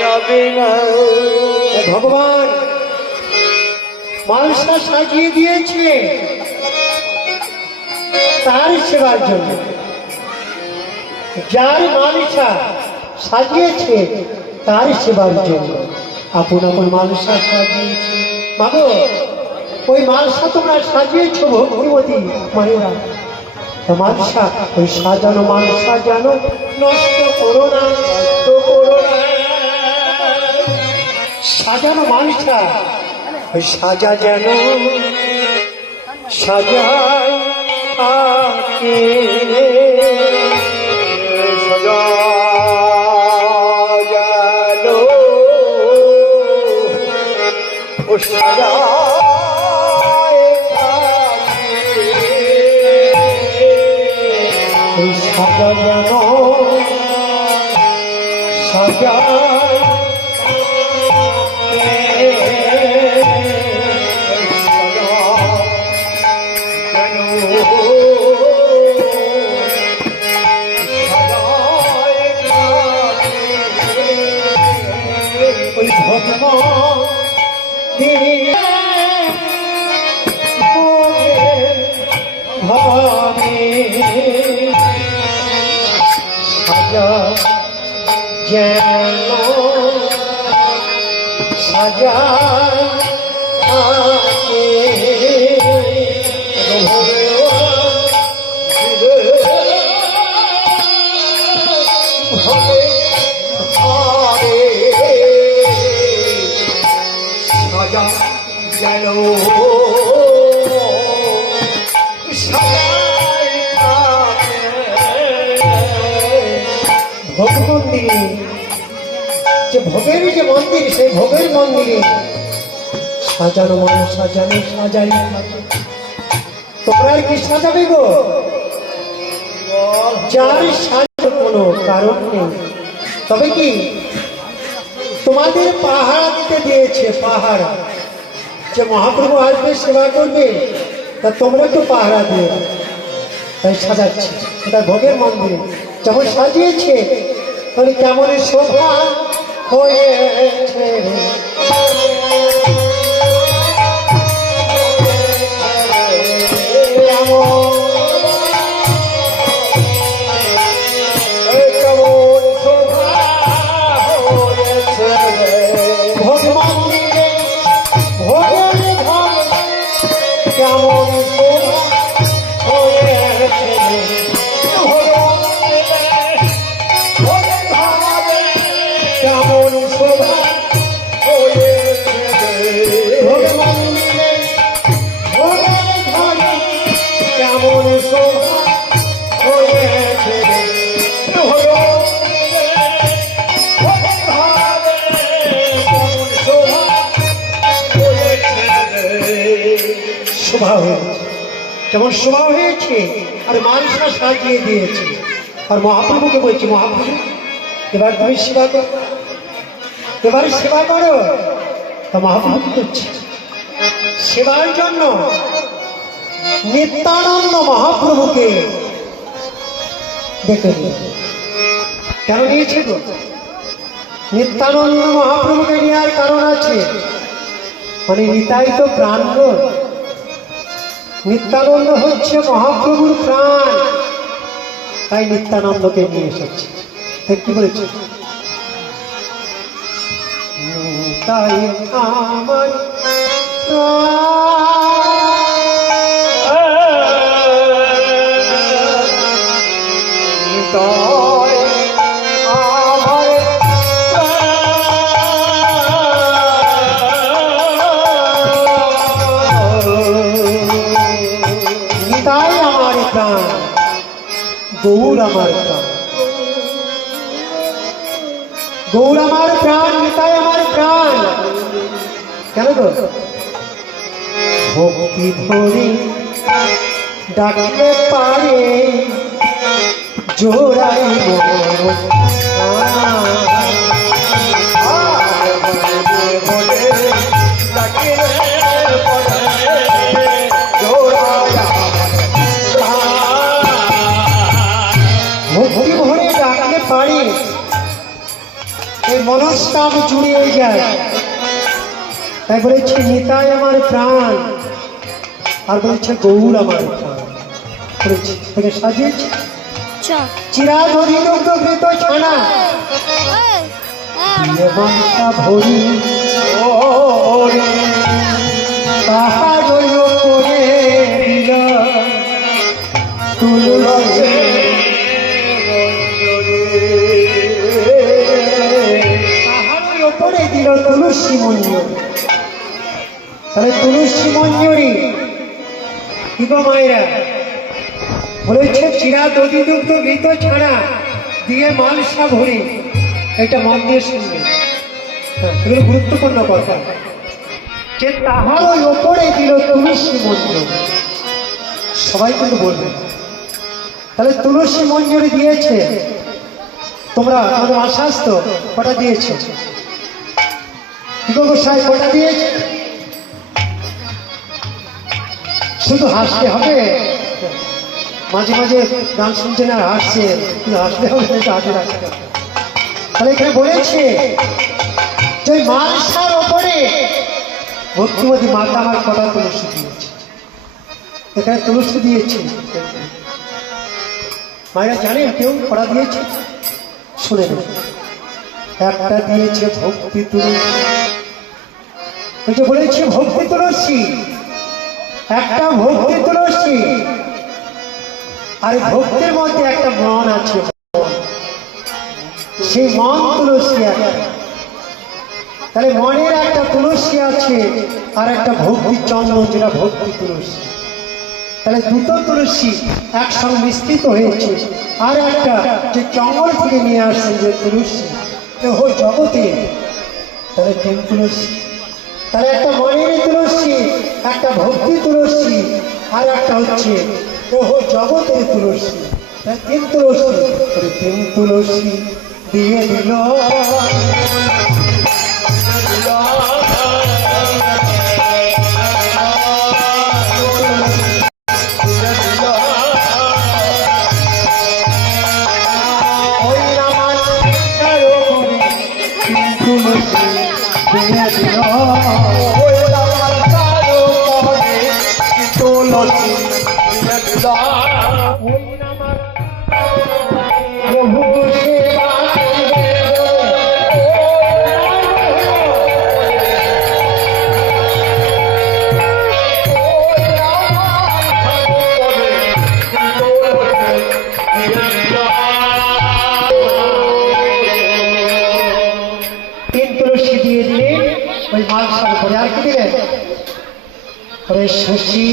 যাবে না। ভগবান মালসা সাজিয়ে দিয়েছে তার সেবার জন্য। যার মালসা সাজিয়েছে তার সেবার জন্য আপন আপন মালসা সাজিয়েছে। বাবু ওই মালসা তোমরা সাজিয়েছ ভগবতী মায়েরা, মালসা ওই সাজানো মালসা যেন নষ্ট করো না, নষ্ট করো না। সাজানো মালসা ওই সাজা যেন সাজায় থাকে, সাজালো ও সাজা ওই সাজা যেন সাজায় ওই ভগবান ভাবে সাজা যেন সাজায় থাকে। সাজা যেন ভোগ মন্দিরে যে ভোগের যে মন্দির, সেই ভোগের মন্দিরে সাজানো মানুষ সাজানো সাজাই থাকে। তোমরা কি সাজাবে গো? যার সাজার কোনো কারণ নেই, তবে কি তোমাদের পাহারা দিতে দিয়েছে। পাহারা যে মহাপ্রভু আসবে সেবা করবে, তা তোমরা তো পাহারা দিয়ে তাই সাজাচ্ছে। এটা ভোগের মন্দিরে যেমন সাজিয়েছে, তাহলে কেমন শোভা হয়েছে। ভোগ মন্দিরে ভোগের ঘর কেমন শোভা হয়েছে। কেমন শোভা হয়েছে ভোগ মন্দিরে ভোগের ঘরে কেমন শোভা হয়েছে। শোভা হয়েছে, যেমন শোভা হয়েছে আর মালসা সাজিয়ে দিয়েছে। আর মহাপ্রভুকে বলছি, মহাপ্রভু এবার তুমি সেবা করো, এবারে সেবা করো। তা মহাপ্রভু কি করছে? সেবার জন্য নিত্যানন্দ মহাপ্রভুকে ডেকে নিয়ে কেন নিয়েছে গো? নিত্যানন্দ মহাপ্রভুকে নেওয়ার কারণ আছে, মানে নিতাই তো প্রাণ গো। নিত্যানন্দ হচ্ছে মহাপ্রভুর প্রাণ, তাই নিত্যানন্দকে নিয়ে এসেছে। কি বলেছে? তাই আমার নিতাই আমার প্রাণ, গৌর আমার প্রাণ, গৌর আমার প্রাণ, নিতাই আমার প্রাণ। কেন তো? ভক্তি ধরে ডাকতে পারে জোড়াই ভক্তি ভরে ডাকতে পারে এই মনস্কাম জুড়িয়ে যায়। তাই বলেছে নিতাই আমার প্রাণ, আর বলেছে গৌর আমার প্রাণ। বলেছে তোকে সাজিয়েছে চিরাগ অধিদগ্ধ ঘৃত ছানা দিয়ে মাংসা ভরি ওরে তাহার করে দিল তুলসী। তাহার ওপরে দিল তুলসী মঞ্জরি। তাহলে তুলসী মঞ্জরি কি গো মায়েরা বলেছে চিরাগ অধিদগ্ধ ঘৃত ছানা দিয়ে মাংসা ভরি। এটা মন দিয়ে শুনবে, এগুলো গুরুত্বপূর্ণ কথা। যে তাহার ওই ওপরে দিল তুলসী মঞ্জরি। সবাই কিন্তু বলবে তাহলে তুলসী মঞ্জরি দিয়েছে। তোমরা আমাদের আশা আসতো কটা দিয়েছে? গোসাই কটা দিয়েছে? শুধু হাসতে হবে? মাঝে মাঝে গান শুনছেন আর হাসছে, কিন্তু হাসতে হবে না, হাতে রাখতে হবে। তাহলে এখানে বলেছে যে মানসার ওপরে ভক্তিমতী মাতা আমার কটা তুলসী দিয়েছে। এখানে তুলসী দিয়েছে। মায়েরা জানেন কেউ কটা দিয়েছে? শুনে নেন। একটা দিয়েছে ভক্তি তুলসী। ওই যে বলেছে ভক্তি তুলসী, একটা ভক্তি তুলসী। আর ভক্তির মধ্যে একটা মন আছে, সেই মন তুলসী একটা। তাহলে মনের একটা তুলসী আছে আর একটা ভক্তি চন্দন, যেটা ভক্তি তুলসী। তাহলে দুটো তুলসী একসঙ্গে মিশ্রিত হয়েছে। আর একটা যে জঙ্গল থেকে নিয়ে আসছে যে তুলসী, ও জগতে, তাহলে তিন তুলসী। তাহলে একটা মনের তুলসী, একটা ভক্তি তুলসী, আর একটা হচ্ছে ও জগতের তুলসী। তিন তুলসী, তিন তুলসী দিয়ে দিল প্রভু সেবা তিন তুলসী দিয়ে দিলেন ওই মালসার করে। আর কি দিলেন? শশী